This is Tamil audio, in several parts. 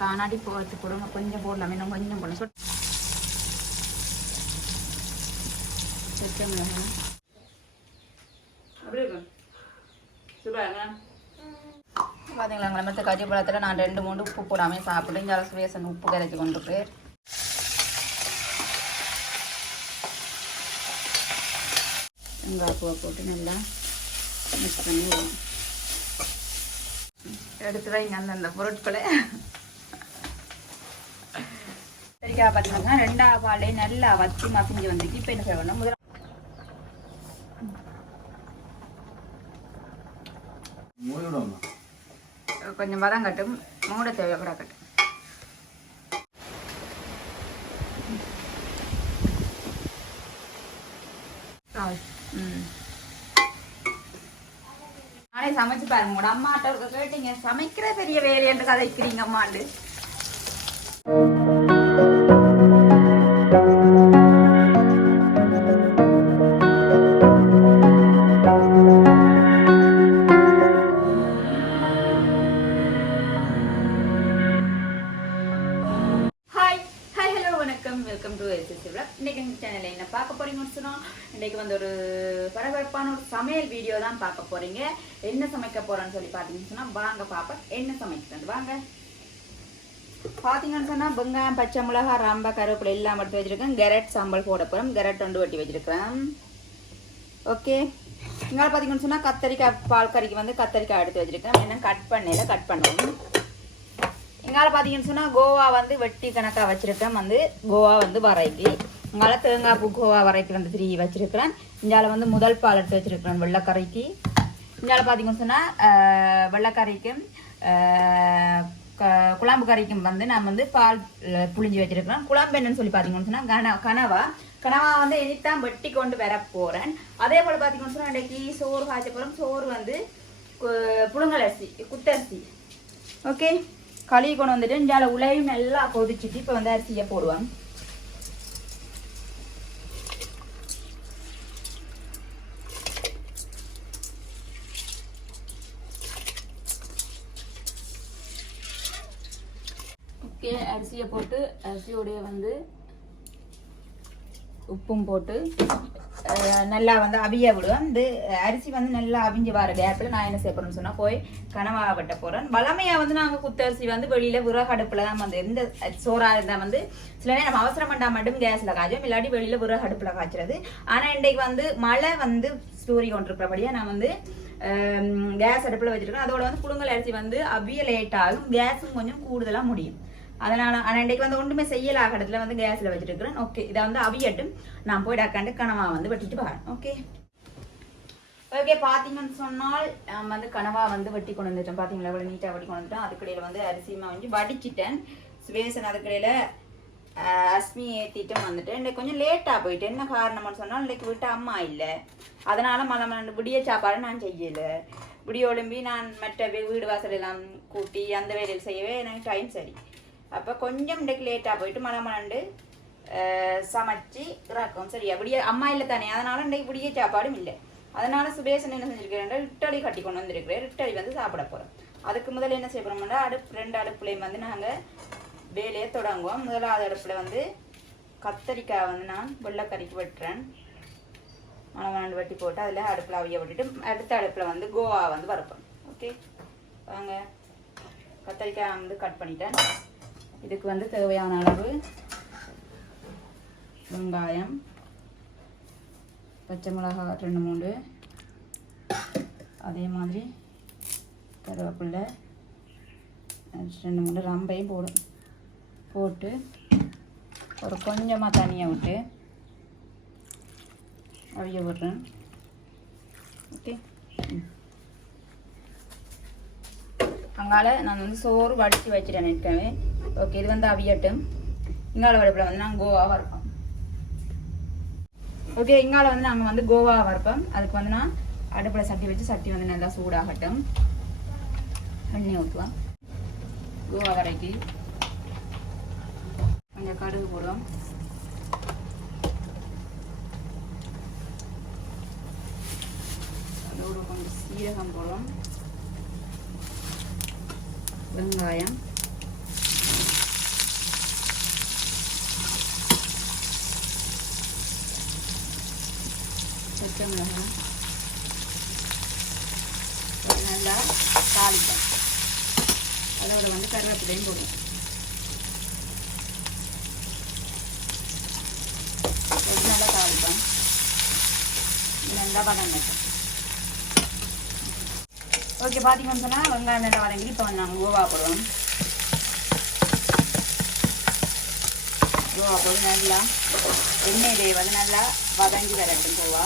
காணாடி போகிறது போடுங்க கொஞ்சம் போடலாம் இன்னும் கொஞ்சம் போடலாம். பார்த்தீங்களா மற்ற கஜி பழத்தில் நான் ரெண்டு மூணு உப்பு போடாமல் சாப்பிட்டு இங்கே சுவேசன் உப்பு கரைச்சி கொண்டு போய். வெங்காய பூவை போட்டு நல்லா மிக்ஸ் பண்ணி எடுத்து வைங்க அந்தந்த பொருட்களை. சரிக்கா பார்த்தீங்கன்னா ரெண்டாவது பாலே நல்லா வத்தி மசிஞ்சு வந்துச்சு இப்போ என்ன செய்யணும்? முதல்ல கொஞ்சம் வதம் கட்டும். மூட தேவைப்பட கட்டும். ம். நானே சமைச்சு பாருங்க. உங்களோட அம்மாட்ட கேட்டீங்க. சமைக்கிற பெரிய வேலை என்று கதைக்கிறீங்க அம்மாண்டு. பார்த்தீங்கன்னு வெங்காயம் பச்சை மிளகா ராம்பா கருவேப்பிலை எல்லாம் எடுத்து வச்சிருக்கேன். கெரட் சாம்பல் போட போகிறோம் கேரட் ரெண்டு வட்டி வச்சுருக்கிறேன். ஓகே. இங்கே பார்த்தீங்கன்னு சொன்னால் கத்தரிக்காய் பால் கறிக்கு வந்து கத்தரிக்காய் எடுத்து வச்சுருக்கேன். என்ன கட் பண்ணல கட் பண்ணுவோம். இங்கால பார்த்தீங்கன்னு சொன்னால் கோவா வந்து வெட்டி கணக்காக வச்சுருக்கேன். வந்து கோவா வந்து வரைக்கு. இங்கால தேங்காய் பூ கோவா வரைக்கு வந்து த்ரீ வச்சுருக்கிறேன். இங்கால வந்து முதல் பால் எடுத்து வச்சுருக்கிறேன் வெள்ளைக்கறிக்கு. இங்கால பார்த்தீங்கன்னு சொன்னால் வெள்ளைக்கறிக்கும் குழம்பு கறிக்கும் வந்து நான் வந்து பால் அஹ், புழிஞ்சு வச்சிருக்கிறேன் குழம்பு என்னன்னு சொல்லி பார்த்தீங்கன்னு சொன்னால் கன கனவா. கனவா வந்து இனித்தான் வெட்டி கொண்டு வர போகிறேன் அதே போல் பார்த்தீங்கன்னு சொன்னால் இன்றைக்கி சோறு காய்ச்ச போகிறோம் சோறு வந்து கு- புழுங்கல் அரிசி குத்தரிசி. ஓகே களி கொண்டு வந்துட்டு இஞ்சால உலையும் நல்லா கொதிச்சுட்டு இப்போ வந்து அரிசியை போடுவாங்க. ஓகே அரிசியை போட்டு அரிசியோடைய வந்து உப்பும் போட்டு நல்லா வந்து அவிய விடுவேன். இந்த அரிசி வந்து நல்லா அவிஞ்சு வர கேப்பில் நான் என்ன செய்ய சொன்னால் போய் கனவா வெட்ட போகிறேன் வளமையாக வந்து நாங்கள் குத்தரிசி வந்து வெளியில் விறகடுப்பில் தான் வந்து எந்த சோறாக இருந்தால் வந்து சில நேரம் நம்ம அவசரம் பண்ணா மட்டும் கேஸில் காய்ச்சோம் இல்லாட்டி வெளியில் விறகடுப்பில் காய்ச்சறது. ஆனால் இன்றைக்கு வந்து மழை வந்து ஸ்டோரி கொண்டிருக்கிறபடியாக நான் வந்து கேஸ் அடுப்பில் வச்சுருக்கேன். அதோட வந்து புழுங்கல் அரிசி வந்து அவிய லேட் ஆகும். கேஸும் கொஞ்சம் கூடுதலாக முடியும். அதனால் ஆனால் இன்றைக்கு வந்து ஒன்றுமே செய்யலாக இடத்துல வந்து கேஸில் வச்சுருக்கிறேன். ஓகே இதை வந்து அவியட்டும். நான் போய் டக்காண்டு கனவா வந்து வெட்டிட்டு வரேன். ஓகே ஓகே பார்த்தீங்கன்னு சொன்னால் நம்ம வந்து கனவா வந்து வெட்டி கொண்டு வந்துட்டோம் பார்த்தீங்களா இவ்வளோ நீட்டாக வெட்டி கொண்டு வந்துட்டோம் அதுக்கடையில் வந்து அரிசி வந்து வடிச்சிட்டேன். சுவேசன் அதுக்கடையில் அஸ்மி ஏற்றிட்டும் வந்துட்டேன். இன்றைக்கு கொஞ்சம் லேட்டாக போயிட்டு என்ன காரணம்னு சொன்னால் இன்றைக்கு விட்டு அம்மா இல்லை. அதனால் மழை மழை விடிய சாப்பாடு நான் செய்யலை. விடிய ஒழும்பி நான் மற்ற வீடு வாசல் எல்லாம் கூட்டி அந்த வேலையில் செய்யவே எனக்கு டைம் சரி. அப்போ கொஞ்சம் இன்றைக்கு லேட்டாக போயிட்டு மழை சமைச்சு இறக்கும் சரி. அப்படியே அம்மா இல்லை தானே அதனால இன்றைக்கு விடிய சாப்பாடும் இல்லை. அதனால சுபேசன் என்ன செஞ்சிருக்கிறேன் இட்டலி கட்டி கொண்டு வந்திருக்கிறேன் இட்டலி வந்து சாப்பிட போகிறோம் அதுக்கு முதல்ல என்ன செய்ய போகிறோம்னா அடுப்பு ரெண்டு அடுப்புலையும் வந்து நாங்கள் வேலையை தொடங்குவோம். முதலாவது அடுப்பில் வந்து கத்தரிக்காய் வந்து நான் வெள்ளைக்கறிக்கு வெட்டுறேன். மணமணண்டு வெட்டி போட்டு அதில் அடுப்பில் அவிய விட்டுட்டு அடுத்த அடுப்பில் வந்து கோவா வந்து வறுப்பேன் ஓகே வாங்க. கத்தரிக்காய் வந்து கட் பண்ணிட்டேன். இதுக்கு வந்து தேவையான அளவு வெங்காயம் பச்சை மிளகா ரெண்டு மூணு அதே மாதிரி கருவேப்பிலை ரெண்டு மூணு ரம்பையும் போடும் போட்டு ஒரு கொஞ்சமாக தனியாக விட்டு அவிய விடுறேன். ஓகே ம். அங்கால நான் வந்து சோறு வடித்து வச்சுட்டேன் ஏற்கனவே ஓகே இது வந்து அவியட்டும் இங்கால வடுப்பில் வந்து நாங்கள் கோவா வறுப்போம் ஓகே இங்கால வந்து நாங்கள் வந்து கோவா வறுப்போம் அதுக்கு வந்து நான் அடுப்பில் சட்டி வச்சு சட்டி வந்து நல்லா சூடாகட்டும். எண்ணெய் ஊற்றுவோம் கோவா வரைக்கு கொஞ்சம் கடுகு போடுவோம். அதோட கொஞ்சம் சீரகம் போடுவோம். வெங்காயம். பச்சை மிளகாய். நல்லா தாளிப்பேன். அதோட வந்து கருவேப்பிலையும் போடுவோம் அது நல்லா தாளிப்பேன். நல்லா வதங்கட்டும் ஓகே பார்த்தீங்கன்னு சொன்னால் வெங்காயம் நல்லா வதங்கி இப்போ வந்து நாங்கள் கோவா போடுவோம் கோவா போட்டு நல்லா எண்ணெயிலே வந்து நல்லா வதங்கி வரட்டும் போவா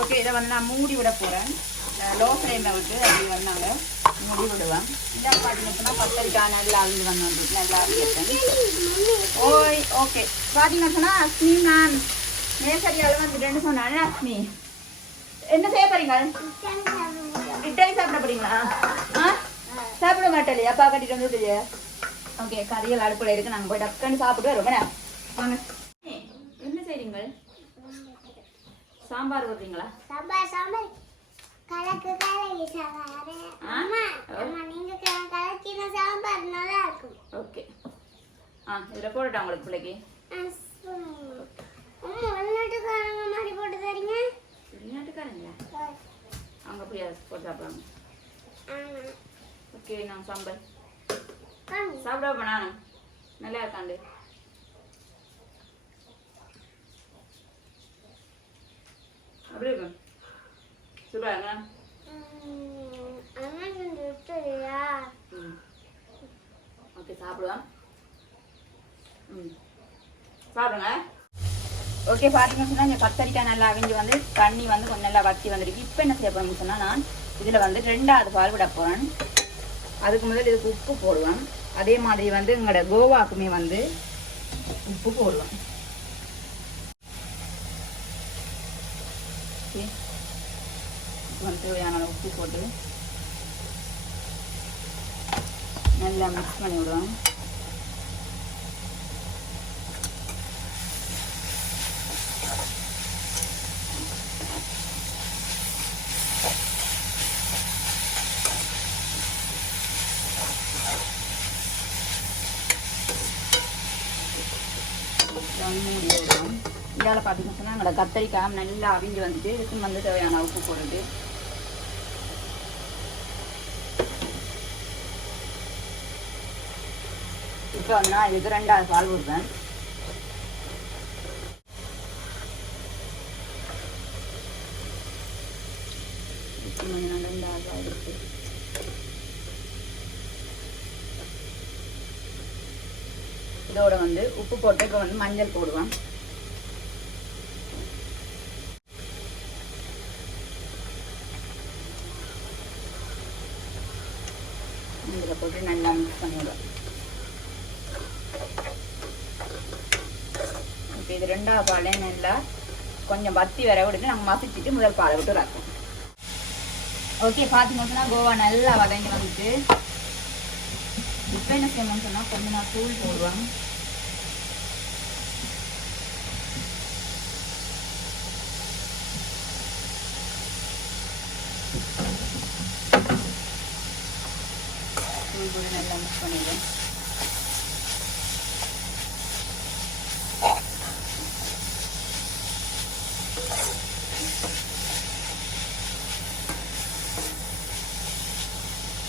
ஓகே இதை வந்து நான் மூடி விட போகிறேன் லோ ஃப்ளேமில் விட்டு அப்படி வந்தாங்க மூடி விடுவேன் இதாக பார்த்தீங்கன்னா கத்தரிக்காய் நல்லா அழிஞ்சு வந்து நல்லா ஓய் ஓகே பார்த்தீங்கன்னா அஸ்மி நான் மேசரியால் வந்துட்டேன்னு சொன்னானே அஸ்மி என்ன செய்ய போறீங்க? இட்லி சாப்பிட போறீங்களா? சாப்பிட மாட்டேன் அப்பா கட்டிட்டு வந்து ஓகே கறியல் அடுப்பில் இருக்கு. நாங்கள் போய் டக்குன்னு சாப்பிட்டு வருவோம் வாங்க. என்ன செய்றீங்க? சாம்பார் ஊற்றுறீங்களா சாம்பார் சாம்பார். கலக்கு கலக்கி சாம்பார். ஆ? அம்மா அம்மா நீங்க கலக்கின சாம்பார் நல்லா இருக்கும். ஓகே. ஆ இதில் போட்டுட்டா உங்களுக்கு பிள்ளைக்கு? அம்மா வெளிநாட்டுக்காரங்க மாதிரி போட்டு தரீங்க? வெளிநாட்டுக்காரங்க அவங்க போய் அதை போட்டு சாப்பிடுவாங்க ஆமா ஓகே நான் சாம்பார் வாங்க. சாப்பிட நானும் நல்லா இருக்காண்டு அப்படி இருக்கும் சூப்பரா இருக்கா ம், அம்மா செஞ்சு விட்டுறியா ம் ஓகே சாப்பிடுவோம் ம் சாப்பிடுங்க ஓகே பார்த்தீங்கன்னு சொன்னால் இந்த கத்தரிக்காய் நல்லா அவிஞ்சு வந்து தண்ணி வந்து கொஞ்சம் நல்லா வத்தி வந்துருக்கு. இப்போ என்ன செய்ய போகிறோம்னு சொன்னால் நான் இதில் வந்து ரெண்டாவது பால் விட போகிறேன் அதுக்கு முதல் இதுக்கு உப்பு போடுவேன். அதே மாதிரி வந்து எங்களோட கோவாக்குமே வந்து உப்பு போடுவேன். வந்து தேவையான உப்பு போட்டு நல்லா மிக்ஸ் பண்ணி விடுவேன் மூடி விடுவோம் அப்படின்னு சொன்னால் எங்களோட கத்தரிக்காய் நல்லா அவிஞ்சு வந்துட்டு இதுக்கு வந்து தேவையான உப்பு போடுறது. இப்போ நான் இதுக்கு ரெண்டாவது பால் விடுவேன் ரெண்டாவது பால் இதோட வந்து உப்பு போட்டு இப்போ வந்து மஞ்சள் போடுவேன் இதில் போட்டு நல்லா மிக்ஸ் பண்ணிவிடுவேன் இப்போ இது ரெண்டாவது நல்லா கொஞ்சம் பத்தி வர விட்டு நாங்கள் மசிச்சுட்டு முதல் பாலை விட்டு ரக்கம் ஓகே பார்த்தீங்கன்னா கோவா நல்லா வதங்கி வந்துட்டு இப்போ என்ன செய்யணும்னு சொன்னால் கொஞ்சம் நான் தூள் போடுவேன் தூள் போட்டு நல்லா மிக்ஸ் பண்ணிடுவேன்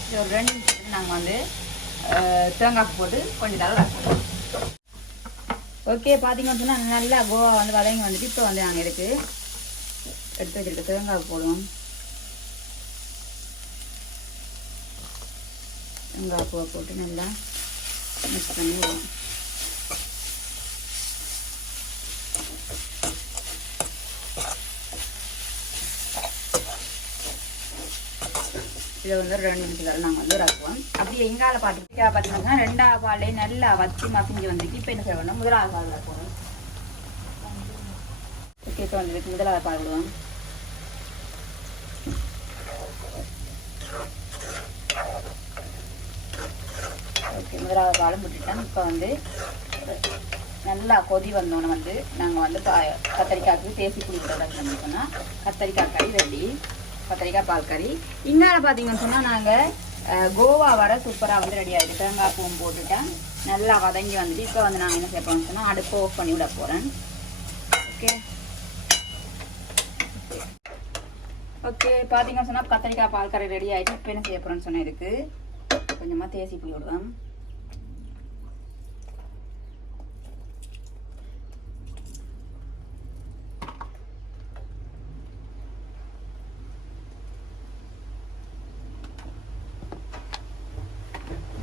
இது ஒரு ரெண்டு நிமிஷத்துக்கு நாங்கள் வந்து அஹ், தேங்காய் போட்டு கொஞ்சம் நேரம் ஓகே பார்த்தீங்கன்னு சொன்னால் நல்லா கோவா வந்து வதங்கி வந்துட்டு இப்போ வந்து நாங்கள் இதுக்கு எடுத்து வச்சுருக்க தேங்காய் போடுவோம். தேங்காய் பூவை போட்டு நல்லா மிக்ஸ் பண்ணிடுவோம் இதை வந்து ஒரு ரெண்டு நிமிஷத்தில் நாங்கள் வந்து ரக்குவோம் அப்படியே எங்கால பாட்டு பார்த்தீங்கன்னா ரெண்டாவது பாலே நல்லா வச்சு மசிஞ்சு வந்துருக்கு. இப்போ என்ன செய்வோம் முதலாவது பால் ரக்குவோம் ஓகே இப்போ வந்து முதலாவது பால் விடுவோம். ஓகே முதலாவது பாலும் விட்டுட்டோம். இப்போ வந்து நல்லா கொதி வந்தோன்னே வந்து நாங்கள் வந்து கா கத்தரிக்காய்க்கு பேசி கொடுக்குறதா சொன்னால் கத்தரிக்காய் கறி ரெடி கத்திரிக்காய் பால் கறி இன்னால பார்த்தீங்கன்னு சொன்னால் நாங்கள் கோவா வர சூப்பராக வந்து ரெடி ஆகிடுது தேங்காய் பூவும் போட்டுட்டேன். நல்லா வதங்கி வந்துட்டு இப்போ வந்து நாங்கள் என்ன செய்ய சொன்னால் அடுப்பு ஆஃப் பண்ணி விட போகிறேன் ஓகே ஓகே பார்த்தீங்கன்னு சொன்னால் கத்திரிக்காய் பால் கறி ரெடி ஆகிட்டு இப்போ என்ன செய்ய போகிறோம்னு சொன்னால் இதுக்கு கொஞ்சமாக தேசி புளி விடுவேன்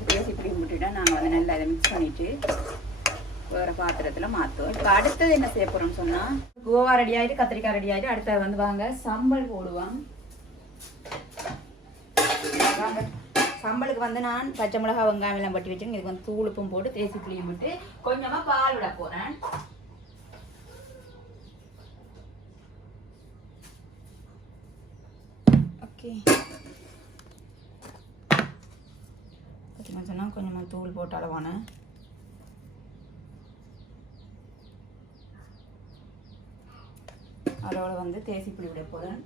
பேசி இப்படி விட்டுட்டா நாங்கள் வந்து நல்லா இதை மிக்ஸ் பண்ணிட்டு வேறு பாத்திரத்தில் மாற்றுவோம் இப்போ அடுத்தது என்ன செய்ய போகிறோம்னு சொன்னால் கோவா ரெடி ஆகிட்டு கத்திரிக்காய் ரெடி ஆகிட்டு அடுத்தது வந்து வாங்க சம்பல் போடுவான் சம்பளுக்கு வந்து நான் பச்சை மிளகா வெங்காயம் எல்லாம் பட்டி வச்சுருங்க இதுக்கு வந்து தூளுப்பும் போட்டு தேசி புளியும் போட்டு கொஞ்சமாக பால் விட போகிறேன் ஓகே. கொஞ்சமாக சொன்னால் கொஞ்சமாக தூள் போட்டு அளவானேன். அதோட வந்து தேசி புளி விட போகிறேன்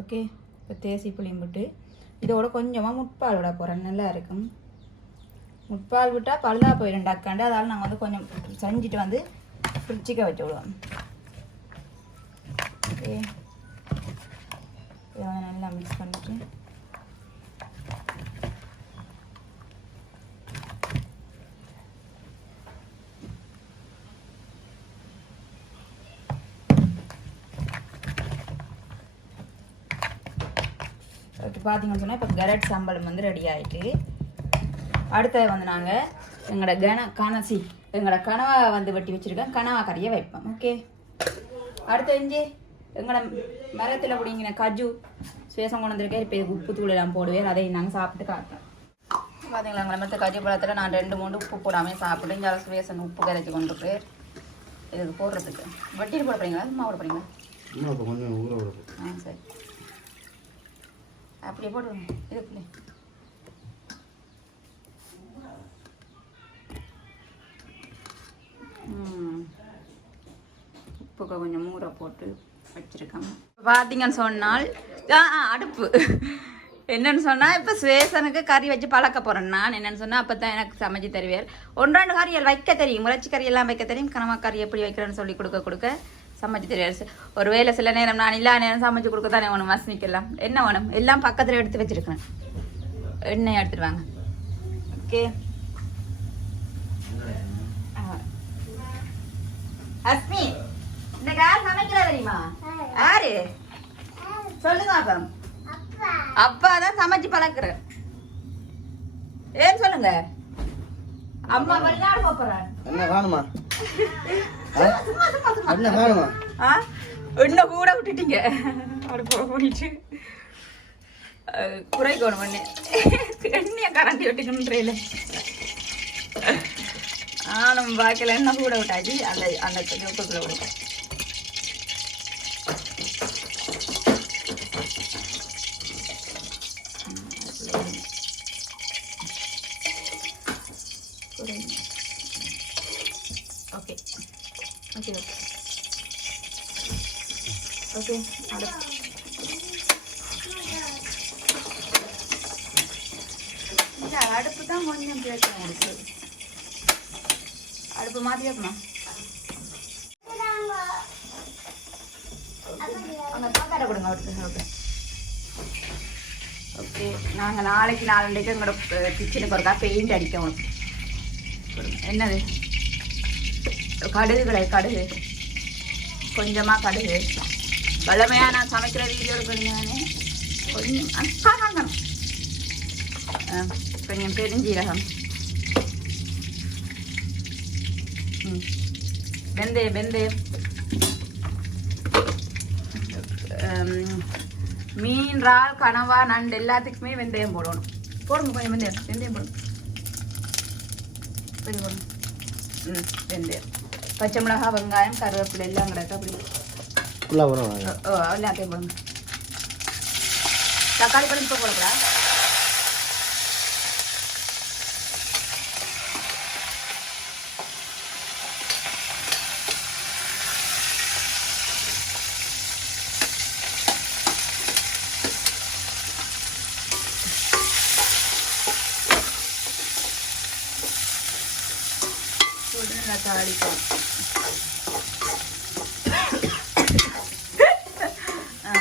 ஓகே இப்போ தேசி புளியும் விட்டு இதோட கொஞ்சமாக முட்பால் விட போகிறேன் நல்லா இருக்கும். முட்பால் விட்டால் பழுதாக போயிடும் டக்காண்டு அதால் நாங்கள் வந்து கொஞ்சம் செஞ்சுட்டு வந்து ஃப்ரிட்ஜுக்க வச்சு விடுவோம். ஓகே. இதை நல்லா மிக்ஸ் பண்ணிட்டு. பார்த்தீங்கன்னு சொன்னால் இப்போ கரட் சம்பளம் வந்து ரெடி ஆயிட்டு. அடுத்தது வந்து நாங்கள் எங்களோட கன கனசி எங்களோட கனவா வந்து வெட்டி வச்சுருக்கோம். கனவா கறியை வைப்போம். ஓகே அடுத்து இஞ்சி? எங்களோட மரத்தில் பிடிங்கின கஜு சுவேசம் கொண்டு வந்திருக்கேன் இப்போ உப்பு தூள் எல்லாம் போடுவேன் அதை நாங்கள் சாப்பிட்டு காட்டோம் பார்த்தீங்களா எங்களை மற்ற கஜு பழத்தில் நான் ரெண்டு மூணு உப்பு போடாமல் சாப்பிட்டு இங்கே சுவேசன் உப்பு கரைச்சி கொண்டு இதுக்கு போடுறதுக்கு. வெட்டிட்டு போட போறீங்களா சும்மா போட விடுறது ஆ சரி. அப்படியே போடுவோம் இதுக்குள்ளே ம். உப்புக்கு கொஞ்சம் மூரை போட்டு வச்சுருக்காங்க. பார்த்தீங்கன்னு சொன்னால் ஆ அடுப்பு. என்னன்னு சொன்னால் இப்போ சுவேசனுக்கு கறி வச்சு பழக்க போகிறேன் நான் என்னென்னு சொன்னால் அப்போ தான் எனக்கு சமைச்சு தருவேன் ஒன்றாண்டு கறியல் வைக்க தெரியும். முளைச்சி கறியெல்லாம் வைக்க தெரியும். கனவா கறி எப்படி வைக்கிறேன்னு சொல்லி கொடுக்க கொடுக்க சமைச்சு தெரியாது ஒரு வேளை சில நேரம் நான் இல்லா நேரம் சமைச்சு கொடுக்க தானே வேணும் வசனிக்கலாம் என்ன வேணும்? எல்லாம் பக்கத்தில் எடுத்து வச்சிருக்கேன் எண்ணெய் எடுத்துருவாங்க ஓகே. அஸ்மி இந்த கார் சமைக்கிறா தெரியுமா? யாரு சொல்லுங்க அப்பா. அப்பா தான் சமைச்சு பழக்குற. ஏன் சொல்லுங்க? அம்மா வெளிநாடு போறான் என்ன காணுமா? என்ன காணுமா? ஆ? இன்னும் கூட விட்டுட்டீங்க. அப்படி போக போயிட்டு. குறைக்கணும் பண்ணு எண்ணெய கரண்டி விட்டுக்கணுன்றேல ஆனும் பாக்கில் என்ன கூட விட்டாச்சு. அந்த அந்த விடும் ஓகே ஓகே ஓகே ஓகே அடுப்பு அடுப்பு தான் கொஞ்சம் பிரச்சனை உங்களுக்கு அடுப்பு மாற்றி வைக்கணும் அங்கே பாக்காட்ட கொடுங்க அவருக்கு ஓகே ஓகே. நாங்கள் நாளைக்கு நாளைக்கு எங்களோட கிச்சனுக்கு ஒருக்கா பெயிண்ட் அடிக்கணும் என்னது? கடுகு கடுகு. கொஞ்சமாக கடுகு. வளமையாக நான் சமைக்கிற வீடியோ எடுக்கிறீங்க கொஞ்சம் அப்பா கொஞ்சம் பெருஞ்சீரகம் ம். வெந்தயம் வெந்தயம் மீன் இறால் கனவா நண்டு எல்லாத்துக்குமே வெந்தயம் போடணும். போடுங்க கொஞ்சம் வெந்தயம் வெந்தயம் போடுங்க. கொஞ்சம் போடுங்க ம் வெந்தயம். பச்சை மிளகாய் வெங்காயம் கருவேப்பிலை எல்லாம் கிடக்கு அப்படி ஃபுல்லாக வரும் ஓ எல்லாத்தையும் போடுங்க தக்காளி பழம் இப்போ போடக்கூடாது போட்டு நல்லா தாளிப்போம் ஆ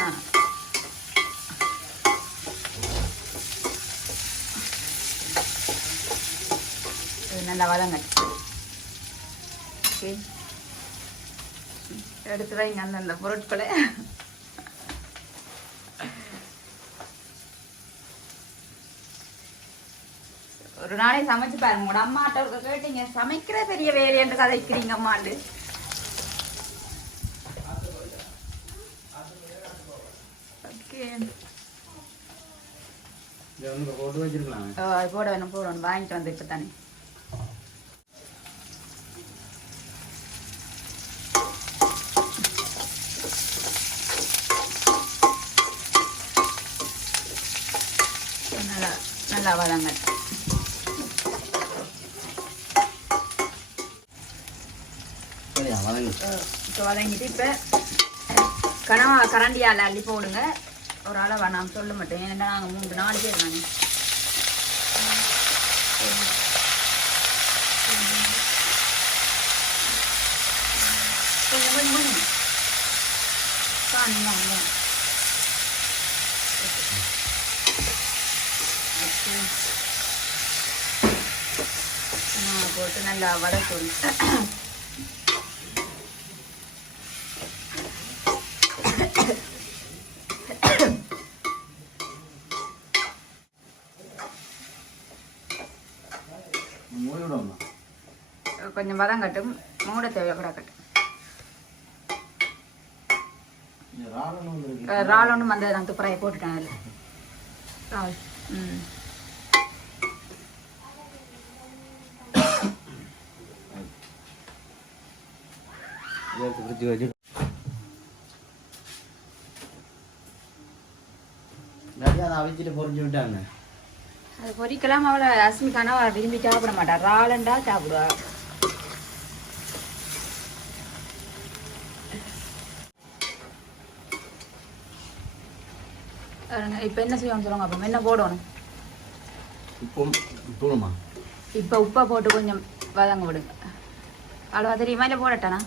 இது நல்லா வதங்க ஓகே? எடுத்து வைங்க அந்தந்த பொருட்களை. ஒரு நாளை சமைச்சு பாருங்க. உங்களோட அம்மாட்ட கேட்டீங்க சமைக்கிற பெரிய வேலை என்று கதைக்கிறீங்க அம்மாண்டு போட வேணும் போடணும். வாங்கிட்டு வந்து இப்போ தானே நல்லா நல்லா வதங்க சரியா வதங்கி இப்போ வதங்கிட்டு இப்போ கனவா கரண்டியால் அள்ளி போடுங்க. ஒரு அளவா நான் சொல்ல மாட்டேன். ஏன்னா நாங்கள் மூன்று நாலு பேர் நாங்கள் போட்டு நல்லா வதக்கணும் மூடி விடுவோம்மா கொஞ்சம் வதங்கட்டும் மூட தேவை கிடக்கட்டும் ஒன்றும் அந்த நான் துப்புராயை போட்டுட்டேன் அதில். ம். அவிச்சிட்டு பொறிஞ்சு விட்டாங்க. அது பொரிக்கலாம் அவளை அஸ்மிக்கான விரும்பி சாப்பிட மாட்டா. இறாலண்டா சாப்பிடுவா. இப்போ என்ன செய்யணும் சொல்லுங்க அப்போ என்ன போடணும்? இப்போ உப்பை போட்டு கொஞ்சம் வதங்க விடுங்க. அவ்வளோவா தெரியுமா? இல்லை போடட்டானா?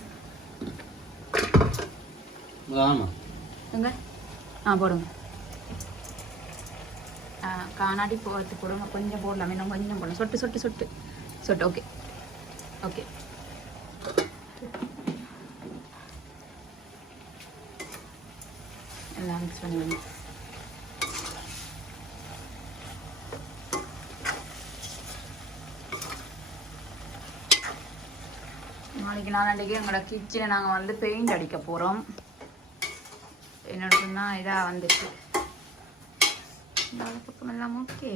எங்க? ஆ போடுங்க. ஆ காணாடி போட்டு போடுங்க. கொஞ்சம் போடலாம். இன்னும் கொஞ்சம் போடலாம். சொட்டு சொட்டு சொட்டு. சொட்டு ஓகே. ஓகே. எல்லாம் மிக்ஸ் பண்ணிடுங்க. நாளைக்கு நாளாண்டிக்கு எங்களோட கிச்சனை நாங்கள் வந்து பெயிண்ட் அடிக்க போகிறோம் என்னோட சொன்னால் இதாக வந்துச்சு. இந்த பக்கம் எல்லாம் ஓகே.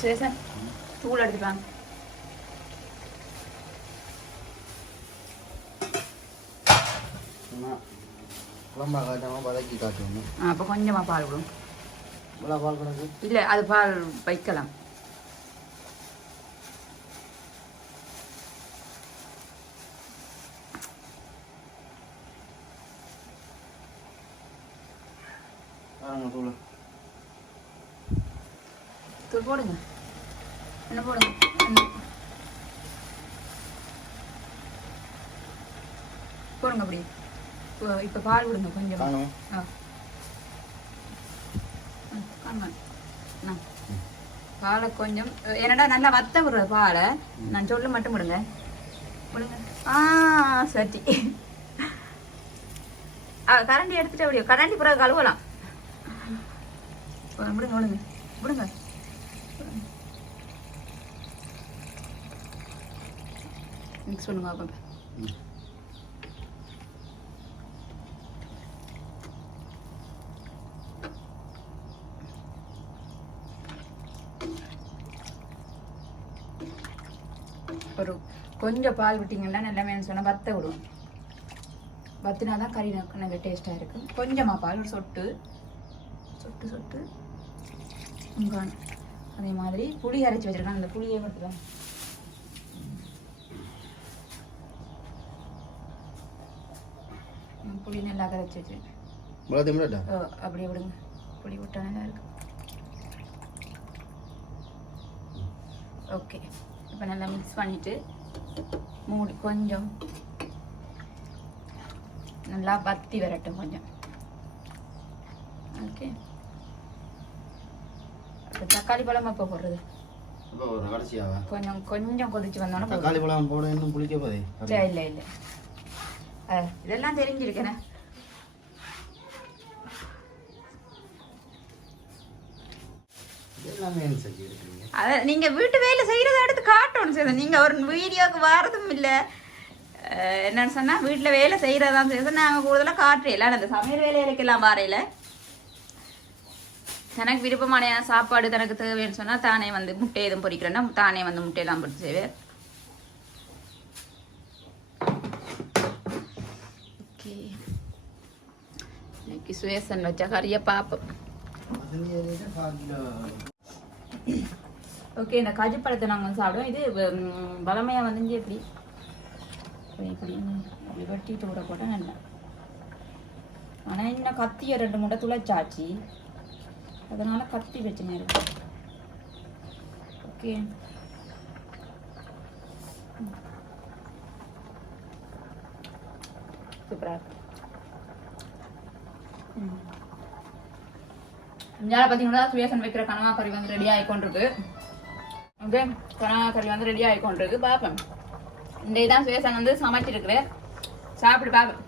சேசன் தூள் எடுத்துக்கலாம் குழம்பா காட்டாமல் வதக்கி காட்டணும் அப்போ கொஞ்சமாக பால் விடும் இவ்வளோ பால் கிடக்கு இல்லை அது பால் வைக்கலாம் பாருங்க தூள் தூள் போடுங்க என்ன போடுங்க என்ன? போடுங்க அப்படி இப்போ பால் விடுங்க கொஞ்சம். காணும். பாலை கொஞ்சம் என்னடா நல்லா வத்த விடுற பாலை? நான் சொல்ல மட்டும் விடுங்க. விடுங்க. ஆ ஆ கரண்டி எடுத்துட்டு அப்படியோ கரண்டி பிறகு கழுவலாம். விடுங்க விடுங்க. விடுங்க. மிக்ஸ் பண்ணுங்க அப்போ ம். ஒரு கொஞ்சம் பால் விட்டிங்கன்னா நல்லா மேலே சொன்னால் வத்த விடும் வத்தினா தான் கறி நல்ல டேஸ்ட்டாக இருக்கும் கொஞ்சமாக பால் ஒரு சொட்டு. சொட்டு சொட்டு. உங்கான் அதே மாதிரி புளி அரைச்சி வச்சிருக்கேன். அந்த புளியை மட்டும் புளி நல்லா கரைச்சி வச்சிருக்கேன். அப்படியே விடுங்க. புளி விட்டா நல்லா இருக்கு. ஓகே. இப்போ நல்லா மிக்ஸ் பண்ணிட்டு மூடி கொஞ்சம். நல்லா வத்தி வரட்டும் கொஞ்சம். ஓகே தக்காளி பழம் எப்போ போடுறது? கொஞ்சம் கொஞ்சம் கொதிச்சு வந்தோன்னே. தக்காளி பழம் போட இன்னும் புளிக்க போதே. இல்லை இல்லை இல்லை. அஹ், இதெல்லாம் தெரிஞ்சிருக்கேனே எல்லாமே செஞ்சு அதை நீங்கள் வீட்டு வேலை செய்கிறத எடுத்து காட்டணும் சார் நீங்கள் ஒரு வீடியோவுக்கு வாரதும் இல்லை. என்னன்னு சொன்னால் வீட்டில் வேலை செய்யறதான் செய்யறது நாங்க கூடுதலா காட்டுறீல அந்த சமையல் வேலைகளுக்கெல்லாம் வாரையில எனக்கு விருப்பமான சாப்பாடு தனக்கு தேவைன்னு சொன்னால் தானே வந்து முட்டை எதுவும் பொரிக்கிறேன்னா தானே வந்து முட்டையெல்லாம் பொரிச்சு செய்வேன் ஓகே. இன்னைக்கு சுயசன் வச்சா கறியை பார்ப்போம் ஓகே இந்த காஜு பழத்தை நாங்கள் வந்து சாப்பிடுவோம். இது பலமையாக வந்துஞ்சு எப்படி? இப்படி இப்படி வெட்டிட்டு விட போட்டால் என்ன ஆனால் இன்னும் கத்தியை ரெண்டு மூட்டை துளைச்சாச்சு. அதனால கத்தி பிரச்சனை இருக்கு. ஓகே சூப்பராக இருக்கு. ம். இந்தியாவில் பார்த்தீங்கன்னா சுயசன் வைக்கிற கனவா கறி வந்து ரெடி ஆகிக்கொண்டிருக்கு. ஓகே? கனவா கறி வந்து ரெடி ஆகிக்கொண்டிருக்கு பார்ப்பேன் இந்த இதான் சுயசன் வந்து சமைச்சிருக்கிறேன் சாப்பிட்டு பார்ப்பேன்.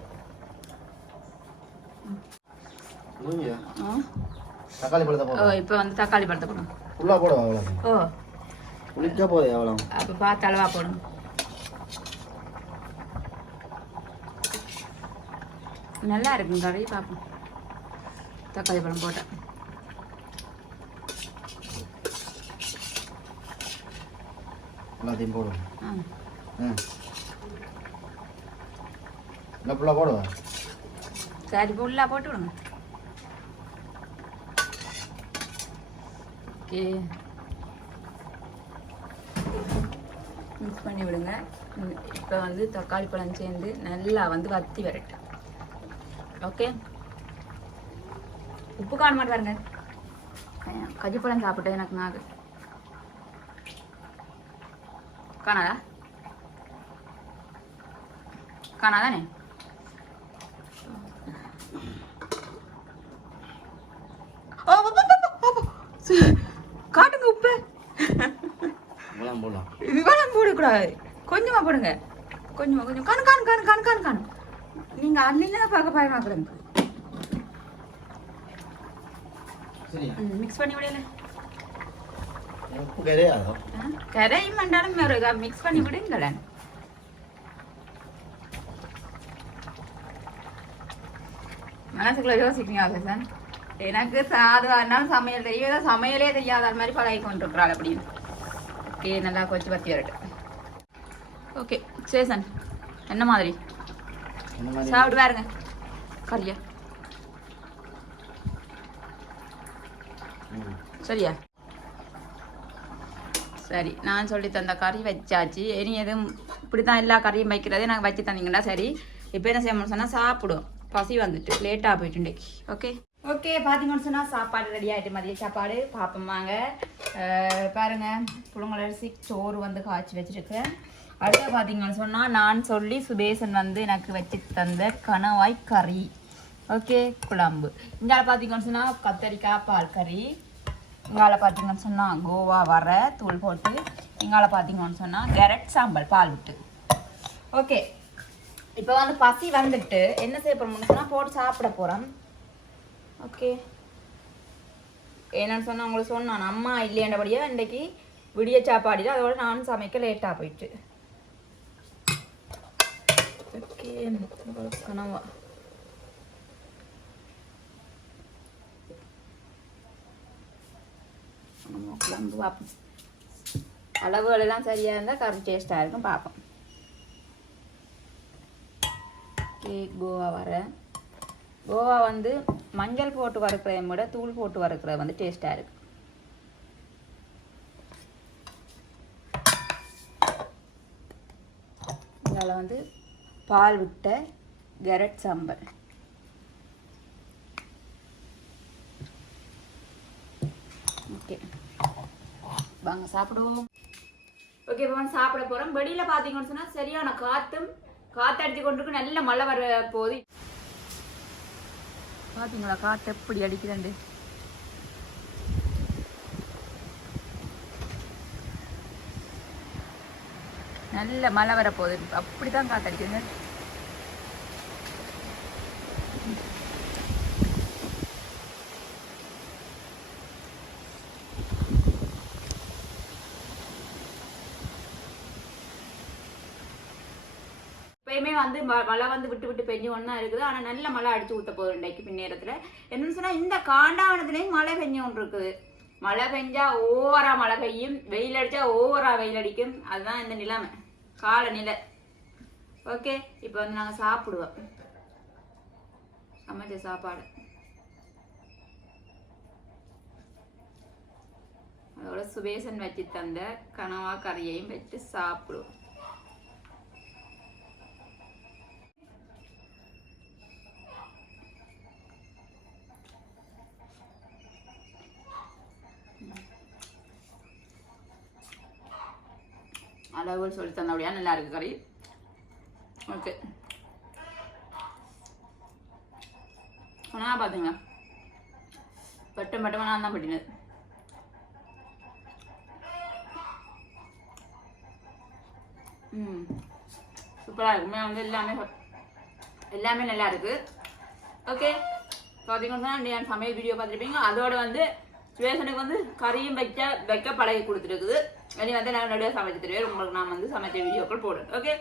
தக்காளி பழத்தை இப்போ வந்து தக்காளி பழத்தை போடும் ஃபுல்லாக போடுவா அவ்வளோ ஓ. புளிக்க போதே அவ்வளோ அப்போ பார்த்து அளவா போடும் நல்லா இருக்கும் கறி பார்ப்போம் தக்காளி பழம் போட்டேன் எல்லாத்தையும் போடுவோம் ஆ. ம் இல்லை ஃபுல்லாக போடுவா சரி ஃபுல்லாக போட்டு விடுங்க. ஓகே. மிக்ஸ் பண்ணி விடுங்க. இப்போ வந்து தக்காளி பழம் சேர்ந்து நல்லா வந்து வத்தி வரட்டும். ஓகே? உப்பு காண மாட்டு பாருங்க கஜிப்பழம் சாப்பிட்டு எனக்கு நாகு காணாதா காணாதானே காட்டுங்க உப்பு. விவரம் போடக்கூடாது. கொஞ்சமா போடுங்க. கொஞ்சமா கொஞ்சம். காணு காணு காணு காணு காணு காணு. நீங்க அன்னில பார்க்க பயமாக்குறீங்க சரியா? மிக்ஸ் பண்ணி விடல கரையும் வேண்டாலும் மிக்ஸ் பண்ணி விடுங்களேன் மனசுக்குள்ள யோசிக்கிறீங்க ஆசன் எனக்கு சாதுவானாலும் சமையல் தெரியாத சமையலே தெரியாத மாதிரி பழகி கொண்டிருக்கிறாள் அப்படின்னு ஓகே நல்லா கொச்சு பத்தி வரட்டும் ஓகே சேசன் என்ன மாதிரி சாப்பிட்டு பாருங்க கறியா. சரியா சரி நான் சொல்லி தந்த கறி வச்சாச்சு. இனி எதுவும் இப்படி தான் எல்லா கறியும் வைக்கிறதே நாங்கள் வச்சு தந்தீங்கன்னா சரி. இப்போ என்ன செய்யணும்னு சொன்னால் சாப்பிடும். பசி வந்துட்டு லேட்டாக போயிட்டு இன்றைக்கு ஓகே ஓகே பார்த்தீங்கன்னு சொன்னால் சாப்பாடு ரெடி ஆகிட்டு மதிய சாப்பாடு. பார்ப்போமாங்க அஹ் பாருங்க புழுங்கலரிசி சோறு வந்து காய்ச்சி வச்சுருக்கேன் அடுத்து பார்த்தீங்கன்னு சொன்னால் நான் சொல்லி சுபேசன் வந்து எனக்கு வச்சு தந்த கணவாய் கறி. ஓகே குழம்பு. இங்கே பார்த்தீங்கன்னு சொன்னால் கத்தரிக்காய் பால் கறி. இங்கால பார்த்தீங்கன்னு சொன்னால் கோவா வர தூள் போட்டு இங்கால பார்த்தீங்கன்னு சொன்னால் கேரட் சாம்பல் பால் விட்டு ஓகே. இப்போ வந்து பசி வந்துட்டு என்ன செய்ய போகிறோம்னு சொன்னால் போட்டு சாப்பிட போகிறோம் ஓகே. என்னன்னு சொன்னால் உங்களுக்கு சொன்னான் அம்மா இல்லையண்டபடியா இன்றைக்கி விடிய சாப்பாடில அதோட நானும் சமைக்க லேட்டாக போயிட்டு. ஓகே. கனவா நம்ம குழம்பு பார்ப்போம். அளவுகளெல்லாம் சரியாக இருந்தால் கறி டேஸ்ட்டாக இருக்கும் பார்ப்போம். கேக் கோவா வர. கோவா வந்து மஞ்சள் போட்டு வறுக்கிறத விட தூள் போட்டு வறுக்கிறது வந்து டேஸ்ட்டாக இருக்கு. இதில் வந்து பால் விட்ட கெரட் சாம்பல் ஓகே வாங்க சாப்பிடுவோம். ஓகே இப்போ சாப்பிட போகிறோம் வெளியில் பார்த்தீங்கன்னு சொன்னால் சரியான காற்றும் காற்றடிச்சு கொண்டிருக்கு. நல்ல மழை வர போகுது பார்த்தீங்களா காற்று எப்படி அடிக்குதுண்டு நல்ல மழை வர போகுது அப்படி தான் காற்றடிக்குதுங்க எப்பயுமே வந்து ம- மழை வந்து விட்டு விட்டு பெஞ்சு ஒன்றா இருக்குது. ஆனால் நல்ல மழை அடிச்சு ஊற்ற போகுது இன்றைக்கு பின்னேரத்தில். என்னன்னு சொன்னால் இந்த காண்டாவனத்துலேயும் மழை பெஞ்சு ஒன்று இருக்குது. மழை பெஞ்சா ஓவரா மழை பெய்யும். வெயில் அடிச்சா ஓவரா வெயில் அடிக்கும். அதுதான் இந்த நிலைமை. காலநிலை. ஓகே இப்போ வந்து நாங்கள் சாப்பிடுவோம். சமைச்ச சாப்பாடு. அதோட சுபேசன் வச்சு தந்த கனவா கறியையும் வச்சு சாப்பிடுவோம். அளவுன்னு சொல்லி தந்தபடியா நல்லா இருக்கு கறி. ஓகே. ஆனால் பார்த்துங்க பட்டம் பட்டமாக நான் தான் பட்டினது ம். சூப்பராக இருக்குமே வந்து எல்லாமே எல்லாமே நல்லா இருக்கு. ஓகே. பார்த்தீங்கன்னா நான் சமையல் வீடியோ பார்த்துருப்பீங்க. அதோட வந்து சுவேசனுக்கு வந்து கறியும் வைக்க வைக்க பழகி கொடுத்துருக்குது. இனி வந்து நான் நடுவே சமைச்சு தருவேன் உங்களுக்கு நான் வந்து சமைச்ச வீடியோக்கள் போடுறேன் ஓகே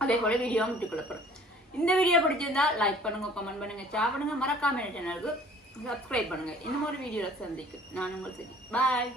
அதே போல வீடியோ விட்டுக்குள்ள போகிறேன் இந்த வீடியோ பிடிச்சிருந்தா லைக் பண்ணுங்க கமெண்ட் பண்ணுங்க ஷேர் பண்ணுங்க மறக்காம சேனலுக்கு சப்ஸ்கிரைப் பண்ணுங்க இந்த மாதிரி வீடியோவில் சந்திக்கும் நான் உங்களுக்கு சரி பாய்